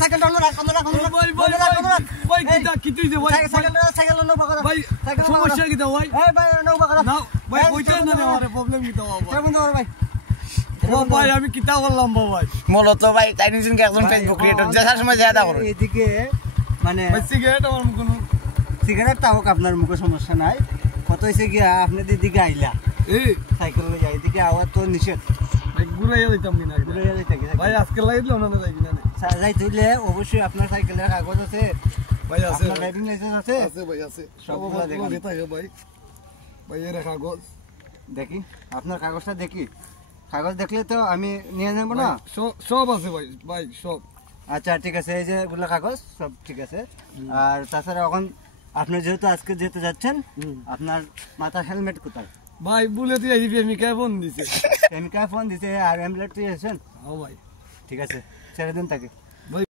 cycle down রাখ আমরা রাখ ভাই কি তুই দে ভাই সাইকেল নো বাগা ভাই সমস্যা কি দাও ভাই এই ভাই নো বাগা না ভাই কইতে না আমারে প্রবলেম কি দাও ভাই বন্ধু ভাই ও ভাই আমি কিতা বললাম ভাই মূলত ভাই চাইনিজ কে একজন ফেসবুক ক্রিয়েটর যে সময় জায়গা করো এদিকে মানে ভাই সিগারেট আমার কোনো সিগারেট তাও আপনার মুখে সমস্যা নাই কত হইছে গিয়া আপনি দিদিকে আইলা এই সাইকেল লই যাই এদিকে আওয়াজ তো নিষেধ ভাই ঘুরাইয়া দিতাম না ঘুরে যাই থাকি ভাই আজকে লাইলো না যাই কিনা যাই তুইলে অবশ্যই আপনার সাইকেলের কাগজ আছে ভাই আছে আপনার ড্রাইভিং লাইসেন্স আছে আছে ভাই আছে সব সব ভালো থাকে ভাই ভাই এর কাগজ দেখি আপনার কাগজটা দেখি কাগজ দেখলে তো আমি নিয়ে নেব না সব আছে ভাই ভাই সব আচ্ছা ঠিক আছে এই যে গুলো কাগজ সব ঠিক আছে আর তাছাড়া এখন আপনি যেহেতু আজকে যেতে যাচ্ছেন আপনার মাথার হেলমেট কোথায় ভাই বলে দিয়ে দিবি আমি কে ফোন দিছে ফোন দিছে আর এমলেট তুই এসেছেন ও ভাই ঠিক আছে ছেড়ে দিন তাকে